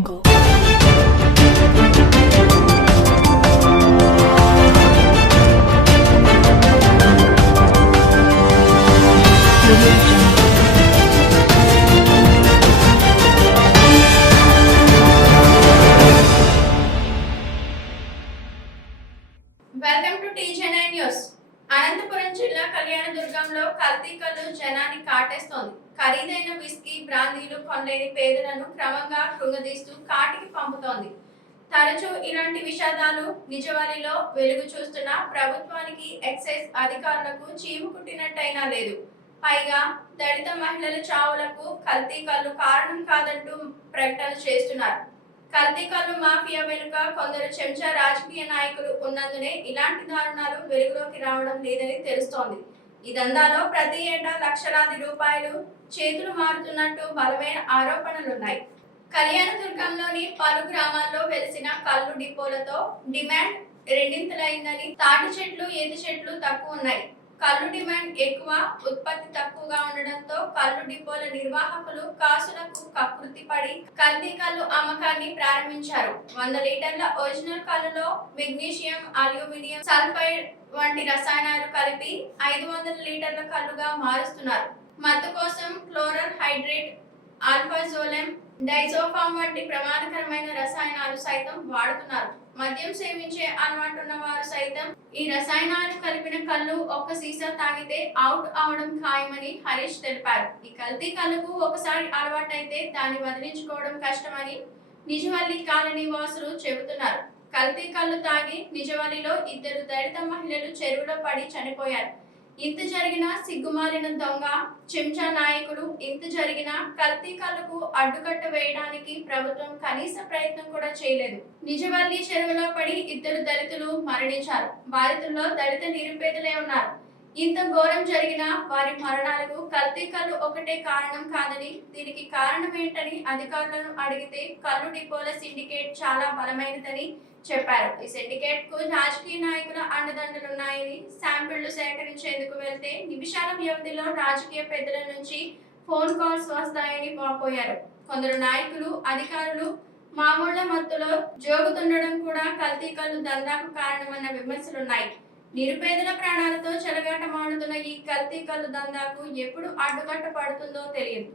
Jungle. Welcome to TGNN News. Anantapuram జిల్లా కళ్యాణదుర్గంలో కల్తీ కల్లు జనాన్ని కాటేస్తోంది. ఖరీదైన విస్కీ బ్రాందీలు కొనలేని పేదలను క్రమంగా కృంగదీస్తూ కాటికి పంపుతోంది. తరచూ ఇలాంటి విషాదాలు నిజవారిలో వెలుగు చూస్తున్న ప్రభుత్వానికి ఎక్సైజ్ అధికారులకు చీము కుట్టినట్టయినా లేదు. పైగా దళిత మహిళల చావులకు కల్తీ కళ్ళు కారణం కాదంటూ ప్రకటనలు చేస్తున్నారు. కల్తీ కల్లు మాఫియా వెనుక కొందరు చెంచా రాజకీయ నాయకులు ఉన్నందునే ఇలాంటి దారుణాలు వెలుగులోకి రావడం లేదని తెలుస్తోంది. ఈ దందాలో ప్రతి ఏటా లక్షలాది రూపాయలు చేతులు మారుతున్నట్టు బలమైన ఆరోపణలున్నాయి. కళ్యాణదుర్గంలోని పలు గ్రామాల్లో వెలిసిన కళ్ళు డిపోలతో డిమాండ్ రెండింతలైందని తాటి చెట్లు ఏది చెట్లు తక్కువ ఉన్నాయి. కళ్ళు డిమాండ్ ఎక్కువ ఉత్పత్తి తక్కువగా ఉండడంతో కళ్ళు డిపోల నిర్వాహకులు కాసులకు కకృతి పడి కల్తీ కళ్ళు అమ్మకాన్ని ప్రారంభించారు. వంద లీటర్ల ఒరిజినల్ కళ్ళులో మెగ్నీషియం అల్యూమినియం సల్ఫైడ్ వంటి రసాయనాలు కలిపి ఐదు వందల లీటర్ల కళ్ళుగా మారుస్తున్నారు. మత్తు కోసం క్లోరర్ హైడ్రేట్ ఆల్ఫాజోలెం డైజోఫామ్ వంటి ప్రమాదకరమైన రసాయనాలు సైతం వాడుతున్నారు. మద్యం సేవించే అలవాటున్న వారు సైతం ఈ రసాయనాలు కలిపిన కళ్ళు ఒక్క సీసా తాగితే అవుట్ అవడం ఖాయమని హరీష్ తెలిపారు. ఈ కల్తీ కళ్ళకు ఒకసారి అలవాటైతే దాన్ని వదిలించుకోవడం కష్టమని నిజవల్లి కాలనీ వాసులు చెబుతున్నారు. కల్తీ కళ్ళు తాగి నిజవల్లిలో ఇద్దరు దళిత మహిళలు చెరువులో పడి చనిపోయారు. ఇంత జరిగిన సిగ్గుమాలిన దొంగ చెంచా నాయకుడు ఇంత జరిగిన కల్తీ కళ్ళకు అడ్డుకట్ట వేయడానికి ప్రభుత్వం కనీస ప్రయత్నం కూడా చేయలేదు. నిజవల్లి చెరువులో పడి ఇద్దరు దళితులు మరణించారు. బాధితుల్లో దళిత నిరుపేదలే ఉన్నారు. ఇంత ఘోరం జరిగిన వారి మరణాలకు కల్తీ కళ్ళు ఒకటే కారణం కాదని దీనికి కారణం ఏంటని అధికారులను అడిగితే కళ్ళు డిపోల సిండికేట్ చాలా బలమైనదని చెప్పారు. ఈ సిండికేట్కు రాజకీయ నాయకుల అండదండలున్నాయని శాంపిళ్ళు సేకరించేందుకు వెళ్తే నిమిషాల వ్యవధిలో రాజకీయ పెద్దల నుంచి ఫోన్ కాల్స్ వస్తాయని వాపోయారు. కొందరు నాయకులు అధికారులు మామూళ్ళ మత్తులో జోగుతుండడం కూడా కల్తీ కళ్ళు దందాకు కారణమన్న విమర్శలున్నాయి. నిరుపేదల ప్రాణాలతో చెలగాటమాడుతున్న ఈ కల్తీ కళ్ళు దందాకు ఎప్పుడు అడ్డుకట్ట పడుతుందో తెలియదు.